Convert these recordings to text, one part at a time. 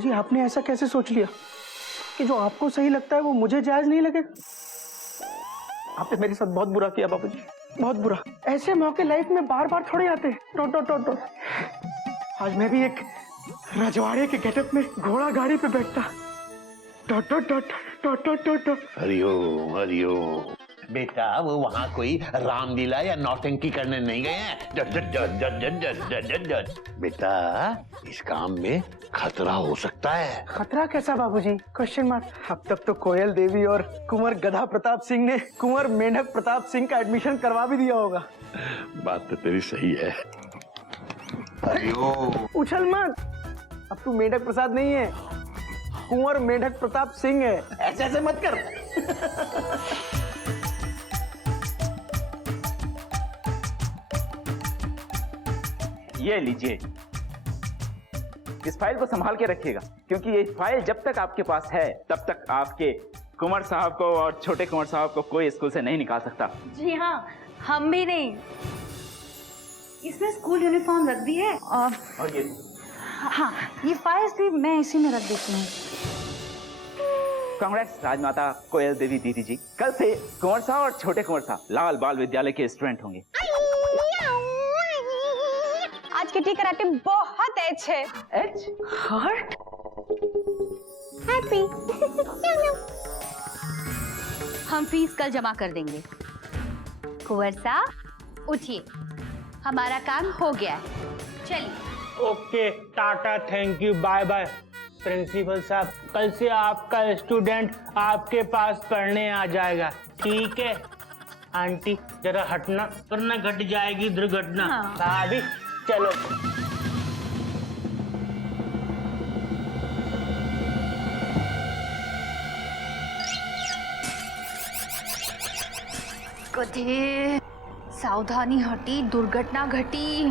बाबूजी आपने ऐसा कैसे सोच लिया कि जो आपको सही लगता है वो मुझे जायज नहीं लगे? आपने मेरे साथ बहुत बुरा किया बाबूजी, बहुत बुरा। ऐसे मौके लाइफ में बार बार थोड़े आते। Dot dot dot dot. आज मैं भी एक रजवाड़े के गेटअप में घोड़ा गाड़ी पे बैठता। Dot dot dot dot dot dot dot. Hariom Hariom. बेटा वो वहाँ कोई रामलीला या नौटंकी करने नहीं गए हैं। डट डट डट डट डट डट डट डट। बेटा इस काम में खतरा हो सकता है। खतरा कैसा बाबूजी? Question mark. अब तक तो कोयल देवी और कुंवर गधा प्रताप सिंह ने कुंवर मेंढक प्रताप सिंह का एडमिशन करवा भी दिया होगा। बात तो तेरी सही है। हरिओम। उछल मत, अब तू मेंढक प्रसाद नहीं है, कुंवर मेंढक प्रताप सिंह है। ऐसे ऐसे मत कर। ये लीजिए, इस फाइल को संभाल के रखिएगा, क्योंकि ये फाइल जब तक आपके पास है तब तक आपके कुंवर साहब को और छोटे कुंवर साहब को कोई स्कूल से नहीं निकाल सकता। जी हाँ, हम भी नहीं। इसमें स्कूल यूनिफॉर्म रख दी है और ये हाँ, ये फाइल्स भी मैं इसी में रख देती हूँ। कांग्रेस राजमाता कोयल देवी दीदी जी, कल से कुंवर साहब और छोटे कुंवर साहब लाल बाल विद्यालय के स्टूडेंट होंगे। आज की कराटे बहुत अच्छे। H heart happy. हम फीस कल जमा कर देंगे। कुंवर साहब उठिए, हमारा काम हो गया है, चलिए। Okay, tata, thank you, bye bye. Principal साहब, कल से आपका स्टूडेंट आपके पास पढ़ने आ जाएगा, ठीक है? आंटी जरा हटना वरना घट जाएगी दुर्घटना। हाँ। भाभी चलो। कथे सावधानी हटी, दुर्घटना घटी।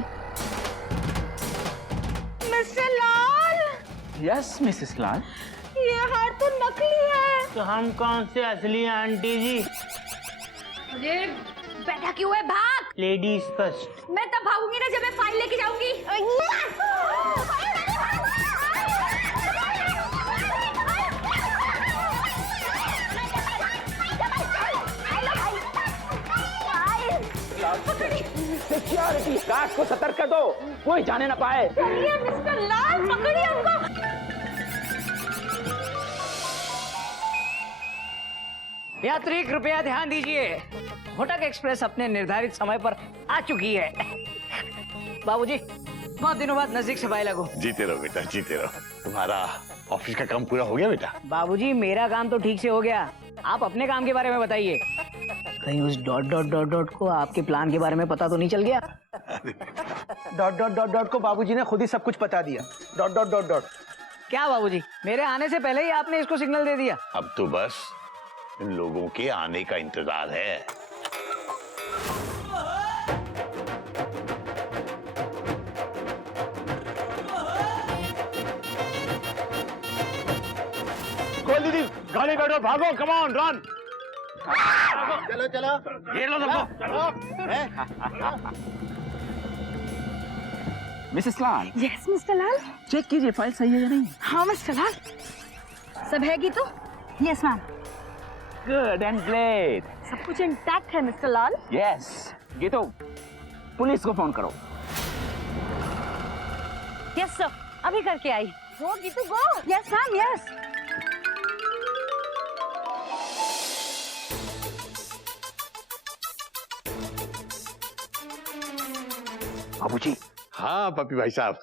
मिस्टर लाल। यस मिसेस लाल। ये हार तो नकली है। तो हम कौन से असली हैं आंटी जी? अरे बैठा क्यों है, भाग। Ladies first. मैं तब भागूंगी ना जब मैं फाइल लेके जाऊंगी। सिक्योरिटी गार्ड को सतर्क कर दो, कोई जाने ना पाए। चलिए मिस्टर लाल, पकड़िए उनको। यात्री कृपया ध्यान दीजिए, होटक एक्सप्रेस अपने निर्धारित समय पर आ चुकी है। बाबूजी, बहुत दिनों बाद नजदीक से भाई लगो। जीते रहो बेटा, जीते रहो। तुम्हारा ऑफिस का काम पूरा हो गया बेटा? बाबूजी, मेरा काम तो ठीक से हो गया, आप अपने काम के बारे में बताइए। कहीं उस डॉट डॉट डॉट डॉट को आपके प्लान के बारे में पता तो नहीं चल गया? डॉट डॉट डॉट डॉट को बाबूजी ने खुद ही सब कुछ बता दिया। Dot dot dot dot. क्या बाबूजी, मेरे आने से पहले ही आपने इसको सिग्नल दे दिया? अब तो बस इन लोगों के आने का इंतजार है। कोई दीदी, गाड़ी बैठो, भागो, कम ऑन, रन। चलो चलो, घेर लो सबको। Mrs Lal, yes Mr Lal. Check कीजिए फाइल सही है या नहीं। हाँ मिस्टर लाल, सब है Geetu? Yes ma'am. Good and great. सब कुछ इंटैक्ट है Mr Lal. Yes Geetu, police को फोन करो। यस सर, अभी करके आई। Go Geetu go. Yes ma'am, yes. बाबूजी। हाँ पपी भाई साहब,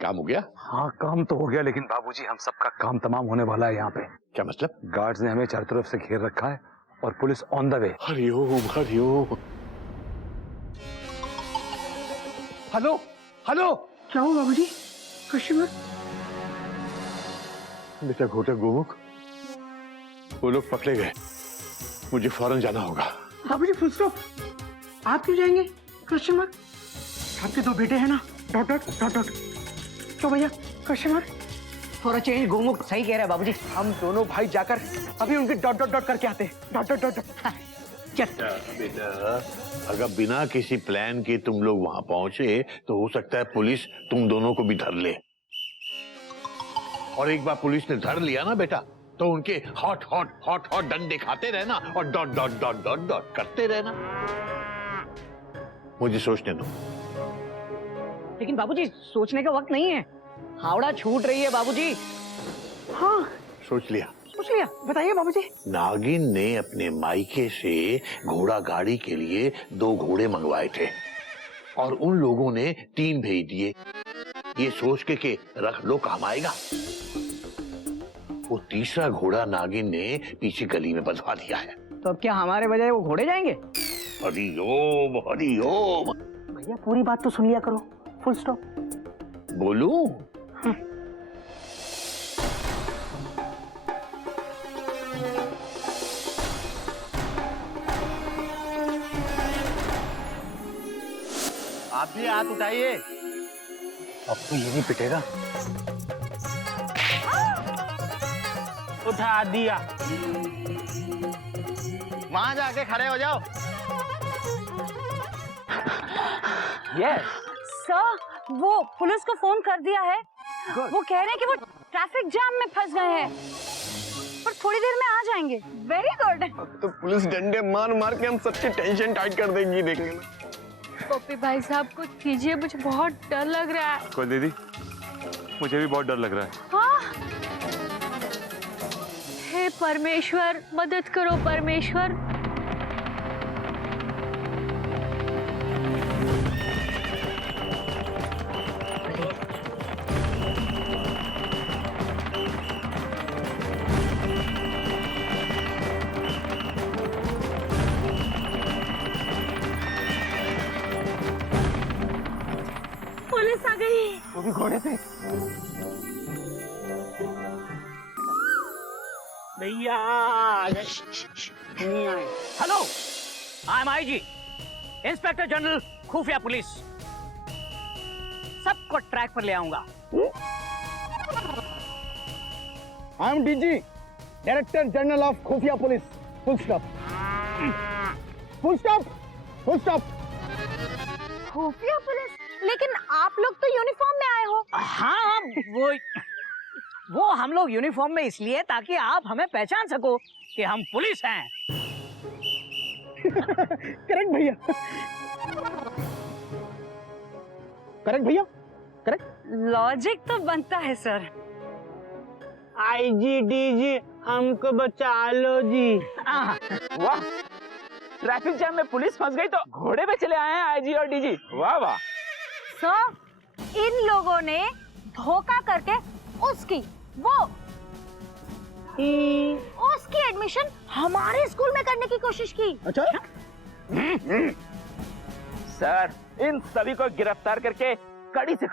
काम हो गया? हाँ काम तो हो गया, लेकिन बाबूजी हम सबका काम तमाम होने वाला है यहाँ पे। क्या मतलब? गार्ड्स ने हमें चारों तरफ से घेर रखा है और police on the way. Hariom Hariom. Hello hello, क्या हुआ बाबूजी? Question mark. बेटा घोटक गोमुख, वो लोग पकड़े गए, मुझे फौरन जाना होगा। बाबूजी फुल स्टॉप। आप क्यों जाएंगे? Question mark. आपके दो बेटे हैं ना? Dot dot dot dot. तो भैया question mark. For a change Gomukh सही कह रहा है बाबूजी। हम दोनों भाई जाकर अभी उनकी डॉट डॉट डॉट करके आते हैं। Dot dot dot dot. बेटा अगर बिना किसी प्लान के तुम लोग वहां पहुंचे तो हो सकता है पुलिस तुम दोनों को भी धर ले। और एक बार पुलिस ने धर लिया ना बेटा, तो उनके हॉट हॉट हॉट हॉट डंडे खाते रहना और dot dot dot dot dot करते रहना। मुझे सोचने दो। लेकिन बाबूजी सोचने का वक्त नहीं है, हावड़ा छूट रही है बाबूजी। हाँ सोच लिया? पूछ लिया। बताइए बाबूजी। नागिन ने अपने मायके से घोड़ा गाड़ी के लिए 2 घोड़े मंगवाए थे और उन लोगों ने 3 भेज दिए, ये सोच के रख लो काम आएगा। वो तीसरा घोड़ा नागिन ने पीछे गली में बंधवा दिया है। तो अब क्या हमारे बजाय वो घोड़े जाएंगे? हरिओम हरिओम। भैया पूरी बात तो सुन लिया करो, फुल स्टॉप। बोलूं? आप भी हाथ उठाइए। अब तो ये नहीं पिटेगा। उठा दिया। वहां जाके खड़े हो जाओ। यस सर, वो पुलिस को फोन कर दिया है। वो कह रहे हैं कि वो ट्रैफिक जाम में फंस गए हैं, पर थोड़ी देर में आ जाएंगे। Very good. तो पुलिस डंडे मार मार के हम सबकी टेंशन टाइट कर देगी, देखने में। पप्पी भाई साहब कुछ कीजिए, मुझे बहुत डर लग रहा है। कोई दीदी, मुझे भी बहुत डर लग रहा है। हाँ, हे परमेश्वर, मदद करो परमेश्वर। पुलिस आ गई। वो भी घोड़े पे। भैया नहीं आए। Hello, I am IG, inspector general खुफिया पुलिस। सबको ट्रैक पर ले आऊंगा। I am DG, director general of खुफिया police. Full stop. Full stop. Full stop. खुफिया पुलिस? लेकिन आप लोग तो यूनिफॉर्म में आए हो। हाँ, वो हम लोग यूनिफॉर्म में इसलिए ताकि आप हमें पहचान सको कि हम पुलिस हैं। करेक्ट भैया। करेक्ट भैया, करेक्ट। लॉजिक तो बनता है सर। आईजी डीजी हमको बचा लो जी। वाह, ट्रैफिक जाम में पुलिस फंस गई तो घोड़े पे चले आए हैं आईजी और डीजी। वाह वाह। सर, इन लोगों ने धोखा करके उसकी एडमिशन हमारे स्कूल में करने की कोशिश की। अच्छा। सर, इन सभी को गिरफ्तार करके कड़ी से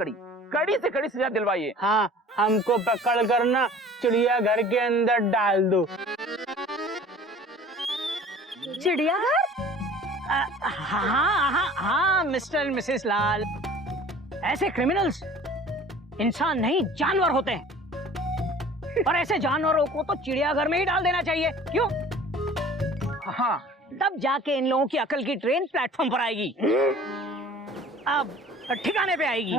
कड़ी सजा दिलवाइए। हाँ, हमको पकड़ कर ना चिड़ियाघर के अंदर डाल दो। चिड़ियाघर? हाँ मिस्टर मिसेस लाल, ऐसे क्रिमिनल्स इंसान नहीं जानवर होते हैं, और ऐसे जानवरों को तो चिड़ियाघर में ही डाल देना चाहिए। क्यों? हाँ, तब जाके इन लोगों की अकल की ट्रेन प्लेटफॉर्म पर आएगी, अब ठिकाने पे आएगी।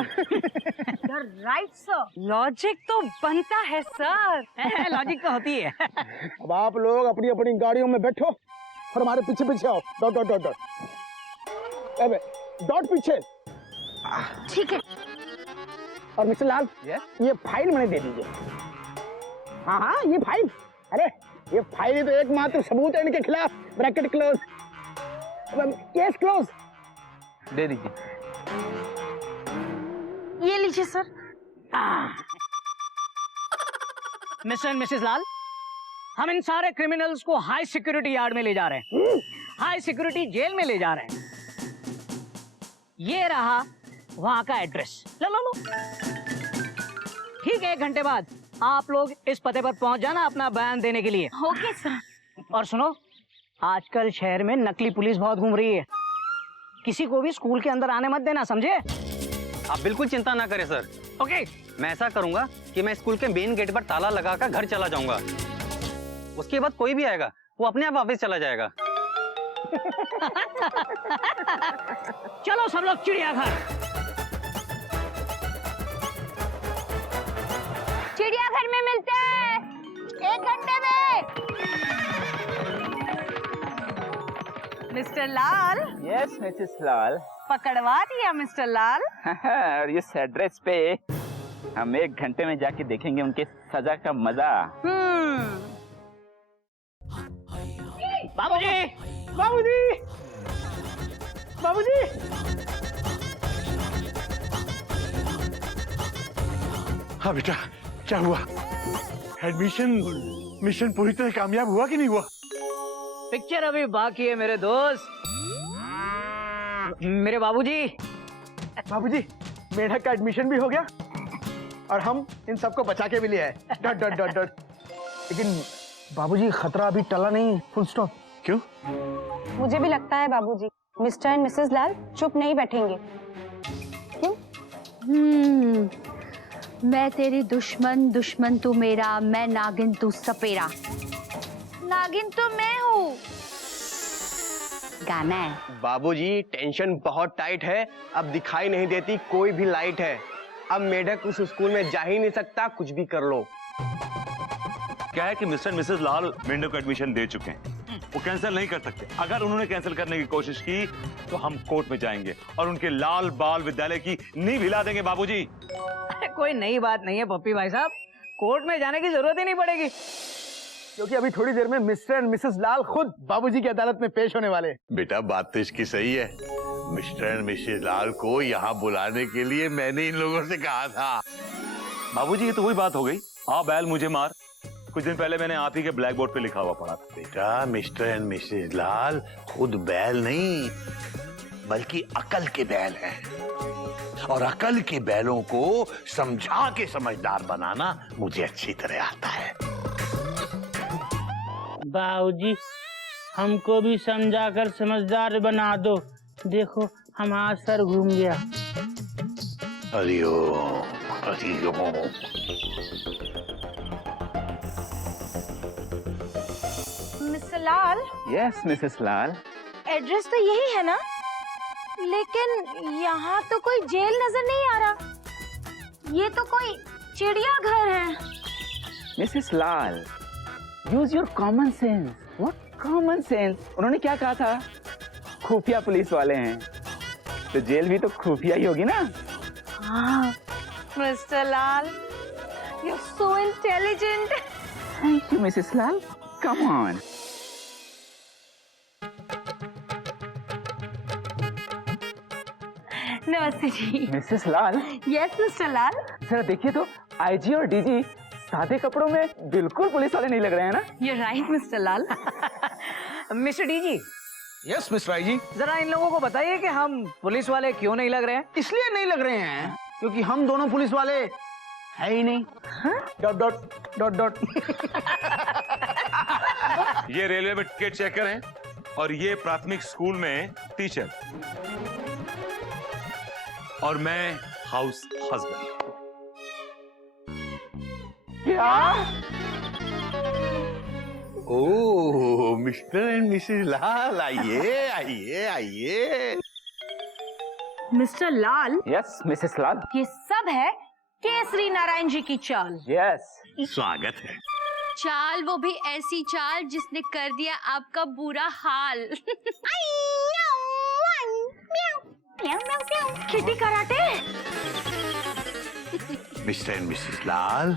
राइट सर, लॉजिक तो बनता है सर। लॉजिक तो होती है। अब आप लोग अपनी अपनी गाड़ियों में बैठो और हमारे पीछे पीछे आओ। Dot dot dot dot. अबे डॉट पीछे। ठीक है। और मिस्टर लाल, ये फाइल मैंने दे दीजिए। हाँ हाँ, ये फाइल। अरे ये फाइल तो एकमात्र सबूत है इनके खिलाफ। Bracket close. Case close. दे दीजिए। ये लीजिए sir. Mr and Mrs Lal, हम इन सारे क्रिमिनल्स को हाई सिक्योरिटी यार्ड में ले जा रहे हैं, हाई सिक्योरिटी जेल में ले जा रहे हैं। ये रहा वहां का एड्रेस। लो। ठीक है, 1 घंटे बाद आप लोग इस पते पर पहुंच जाना अपना बयान देने के लिए। Okay sir. और सुनो, आजकल शहर में नकली पुलिस बहुत घूम रही है, किसी को भी स्कूल के अंदर आने मत देना, समझे? आप बिल्कुल चिंता ना करें सर। ओके। मैं ऐसा करूंगा कि मैं स्कूल के मेन गेट पर ताला लगाकर घर चला जाऊंगा। उसके बाद कोई भी आएगा वो अपने आप ऑफिस चला जाएगा। चलो सब लोग चिड़ियाघर। चिड़ियाघर में मिस्टर लाल। यस मिसेस लाल। पकड़वा दिया मिस्टर लाल। और इस एड्रेस पे हम 1 घंटे में जाके देखेंगे उनके सजा का मजा। बाबूजी, बाबूजी, बाबूजी। हाँ बेटा, क्या हुआ? मिशन पूरी तरह कामयाब हुआ कि नहीं हुआ? पिक्चर अभी बाकी है मेरे दोस्त। मेरे बाबूजी, बाबूजी, मेढक का एडमिशन भी हो गया और हम इन सबको बचा के भी ले आए। Dot dot dot dot. लेकिन बाबूजी, खतरा अभी टला नहीं। Full stop. क्यों? मुझे भी लगता है बाबूजी, मिस्टर एंड मिसेस लाल चुप नहीं बैठेंगे। क्यों? मैं तेरी दुश्मन, दुश्मन तू मेरा, मैं नागिन तू सपेरा। नागिन तो मैं हूँ। गाना है। बाबूजी, टेंशन बहुत टाइट है, अब दिखाई नहीं देती कोई भी लाइट है। अब मेढक उस स्कूल में जा ही नहीं सकता, कुछ भी कर लो। क्या है कि मिस्टर एंड मिसेस लाल मेंढक को एडमिशन दे चुके हैं, वो कैंसिल नहीं कर सकते। अगर उन्होंने कैंसिल करने की कोशिश की तो हम कोर्ट में जाएंगे और उनके लाल बाल विद्यालय की नींव हिला देंगे। बाबूजी, कोई नई बात नहीं है पप्पी भाई साहब, कोर्ट में जाने की जरूरत ही नहीं पड़ेगी, क्योंकि अभी थोड़ी देर में मिस्टर एंड मिसेस लाल खुद बाबूजी की अदालत में पेश होने वाले। बेटा, बात तो इसकी सही है। मिस्टर एंड मिसेस लाल को यहाँ बुलाने के लिए मैंने इन लोगों से कहा था। बाबूजी, ये तो वही बात हो गई, आ बैल मुझे मार। कुछ दिन पहले मैंने आप ही के ब्लैक बोर्ड पे लिखा हुआ पढ़ा था। बेटा, मिस्टर एंड मिसेस लाल खुद बैल नहीं बल्कि अकल के बैल हैं, और अकल के बैलों को समझा के समझदार बनाना मुझे अच्छी तरह आता है। बाबूजी, हमको भी समझाकर समझदार बना दो। देखो हमारा सर घूम गया। Hariom, Hariom. Mister Lal. Yes Mrs लाल। एड्रेस तो यही है ना? लेकिन यहाँ तो कोई जेल नजर नहीं आ रहा। ये तो कोई चिड़ियाघर है। Mrs Lal, use your common sense. What common sense? उन्होंने क्या कहा था? खुफिया पुलिस वाले हैं, तो जेल भी तो खुफिया ही होगी ना। हाँ, Mr Lal, you so intelligent. Thank you Mrs Lal, come on. नमस्ते जी। मिसेस लाल। यस मिस्टर लाल। जरा देखिए तो, आईजी और डीजी सादे कपड़ों में बिल्कुल पुलिस वाले नहीं लग रहे हैं ना। You right Mr Lal. Mr DG. Yes Mr I G. जरा इन लोगों को बताइए कि हम पुलिस वाले क्यों नहीं लग रहे हैं। इसलिए नहीं लग रहे हैं क्योंकि हम दोनों पुलिस वाले है ही नहीं। Dot dot dot dot. ये रेलवे में टिकट चेकर हैं और ये प्राथमिक स्कूल में टीचर, और मैं हाउस हस्बैंड। क्या? ओह, मिस्टर एंड मिसेस लाल, आइए आइए आइए। मिस्टर लाल। यस मिसेस लाल। ये सब है केसरी नारायण जी की चाल। यस। स्वागत है। चाल, वो भी ऐसी चाल जिसने कर दिया आपका बुरा हाल। Kitty karate. Mr and Mrs Lal,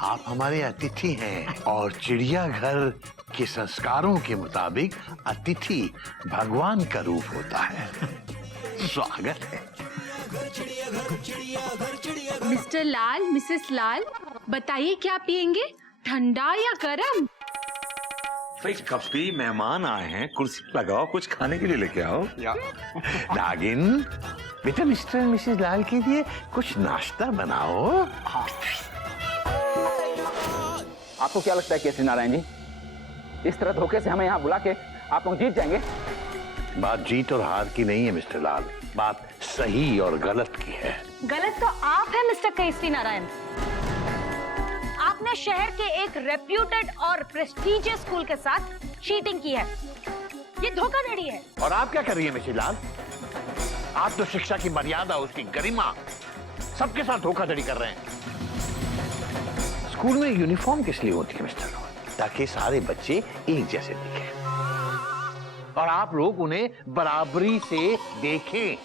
आप हमारे अतिथि हैं और चिड़ियाघर के संस्कारों के मुताबिक अतिथि भगवान का रूप होता है। स्वागत है। मिस्टर लाल, मिसेस लाल, बताइए क्या पियेंगे, ठंडा या गरम? भाई, कभी मेहमान आए हैं, कुर्सी लगाओ, कुछ खाने के लिए लेके आओ। नागिन, बेटा मिस्टर एंड मिसेस लाल के लिए कुछ नाश्ता बनाओ। आपको क्या लगता है केसरी नारायण जी, इस तरह धोखे से हमें यहाँ बुला के आप लोग जीत जाएंगे? बात जीत और हार की नहीं है मिस्टर लाल, बात सही और गलत की है। गलत तो आप है मिस्टर केसरी नारायण। आपने शहर के एक रेप्यूटेड और प्रेस्टीजियस स्कूल के साथ चीटिंग की है। ये धोखाधड़ी है। और आप क्या कर रही है मिसेस लाल? आप तो शिक्षा की मर्यादा, उसकी गरिमा, सबके साथ धोखाधड़ी कर रहे हैं। स्कूल में यूनिफॉर्म किस लिए होती है मिस्टर लाल? ताकि सारे बच्चे एक जैसे दिखें। और आप लोग उन्हें बराबरी से देखें।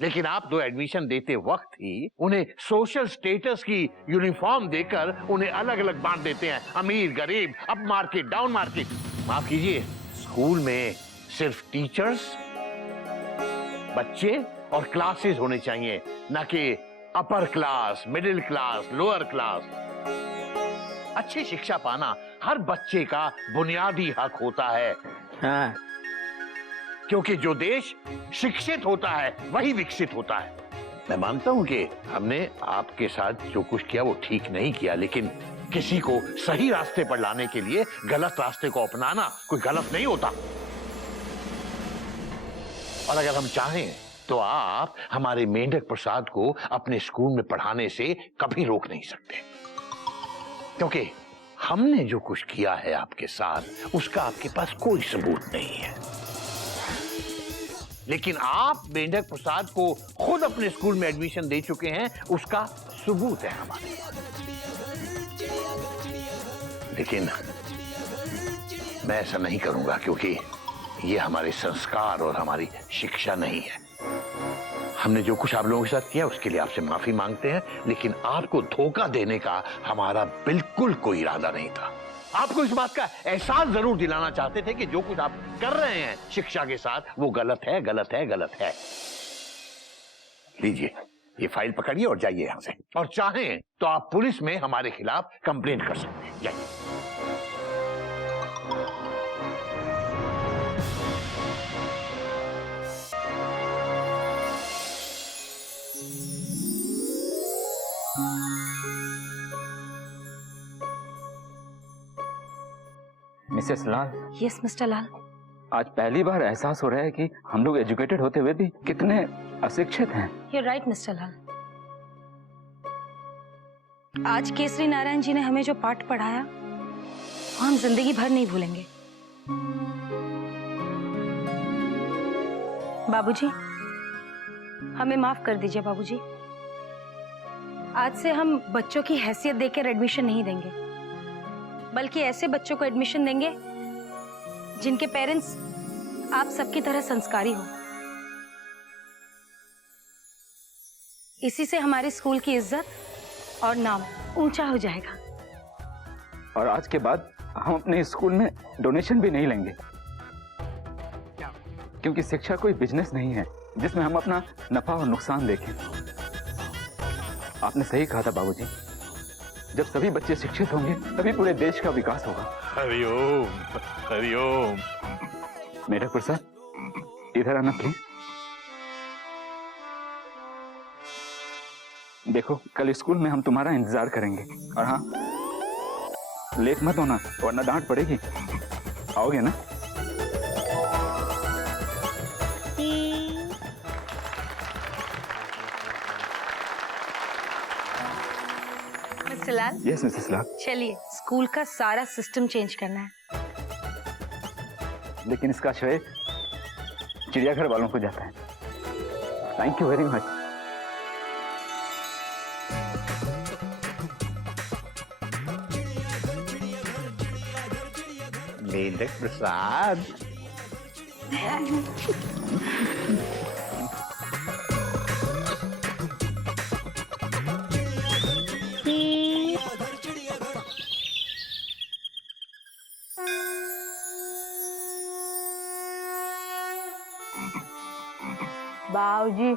लेकिन आप तो एडमिशन देते वक्त ही उन्हें सोशल स्टेटस की यूनिफॉर्म देकर उन्हें अलग अलग बांट देते हैं, अमीर गरीब, अप मार्केट डाउन मार्केट। माफ कीजिए, स्कूल में सिर्फ टीचर्स, बच्चे और क्लासेस होने चाहिए, न कि upper class, middle class, lower class. अच्छी शिक्षा पाना हर बच्चे का बुनियादी हक होता है। हाँ। क्योंकि जो देश शिक्षित होता है वही विकसित होता है। मैं मानता हूं कि हमने आपके साथ जो कुछ किया वो ठीक नहीं किया, लेकिन किसी को सही रास्ते पर लाने के लिए गलत रास्ते को अपनाना कोई गलत नहीं होता। और अगर हम चाहें तो आप हमारे मेंढक प्रसाद को अपने स्कूल में पढ़ाने से कभी रोक नहीं सकते, क्योंकि हमने जो कुछ किया है आपके साथ उसका आपके पास कोई सबूत नहीं है। लेकिन आप मेंढक प्रसाद को खुद अपने स्कूल में एडमिशन दे चुके हैं, उसका सबूत है हमारे पास। लेकिन मैं ऐसा नहीं करूंगा, क्योंकि ये हमारे संस्कार और हमारी शिक्षा नहीं है। हमने जो कुछ आप लोगों के साथ किया उसके लिए आपसे माफी मांगते हैं, लेकिन आपको धोखा देने का हमारा बिल्कुल कोई इरादा नहीं था। आपको इस बात का एहसास जरूर दिलाना चाहते थे कि जो कुछ आप कर रहे हैं शिक्षा के साथ वो गलत है, गलत है, गलत है। लीजिए ये फाइल पकड़िए और जाइए यहां से, और चाहें तो आप पुलिस में हमारे खिलाफ कंप्लेंट कर सकते हैं। जाइए। मिसेस लाल। यस मिस्टर लाल। आज पहली बार एहसास हो रहा है कि हम लोग एजुकेटेड होते हुए भी कितने अशिक्षित हैं। You're right, मिस्टर लाल। आज केसरी नारायण जी ने हमें जो पाठ पढ़ाया वो हम जिंदगी भर नहीं भूलेंगे। बाबूजी, हमें माफ कर दीजिए बाबूजी। आज से हम बच्चों की हैसियत देकर एडमिशन नहीं देंगे, बल्कि ऐसे बच्चों को एडमिशन देंगे जिनके पेरेंट्स आप सबकी तरह संस्कारी हो। इसी से हमारे स्कूल की इज्जत और नाम ऊंचा हो जाएगा। और आज के बाद हम अपने स्कूल में डोनेशन भी नहीं लेंगे, क्योंकि शिक्षा कोई बिजनेस नहीं है जिसमें हम अपना नफा और नुकसान देखें। आपने सही कहा था बाबूजी, जब सभी बच्चे शिक्षित होंगे तभी पूरे देश का विकास होगा। हरिओम, हरिओम। मेढक प्रसाद, इधर आना प्लीज। देखो, कल स्कूल में हम तुम्हारा इंतजार करेंगे, और हाँ, लेट मत होना वरना डांट पड़ेगी। आओगे ना? मिस्टर लाल। यस मिसेस लाल। चलिए, स्कूल का सारा सिस्टम चेंज करना है। लेकिन इसका श्रेय चिड़ियाघर वालों को जाता है। Thank you very much. मेढक प्रसाद। बाबूजी,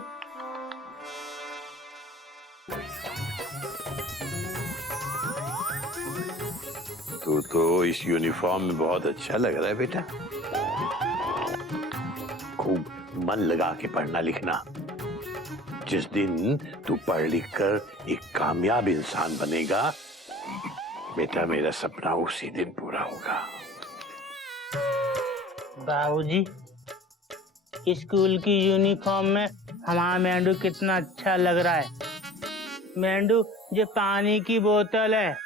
तू तो इस यूनिफॉर्म में बहुत अच्छा लग रहा है बेटा। खूब मन लगा के पढ़ना लिखना। जिस दिन तू पढ़ लिख कर एक कामयाब इंसान बनेगा बेटा, मेरा सपना उसी दिन पूरा होगा। बाबूजी, स्कूल की यूनिफॉर्म में हमारा मेंढू कितना अच्छा लग रहा है। मेंढू, ये पानी की बोतल है,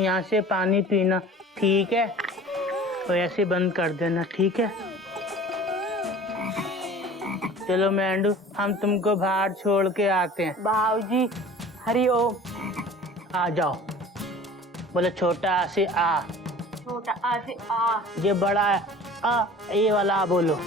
यहाँ से पानी पीना, ठीक है? तो ऐसे बंद कर देना, ठीक है? चलो मेंढू, हम तुमको बाहर छोड़ के आते हैं। बाबूजी, हरिओम। आ जाओ। बोले छोटा से आ। छोटा आ से आ। ये बड़ा है आ, ये वाला आ बोलो।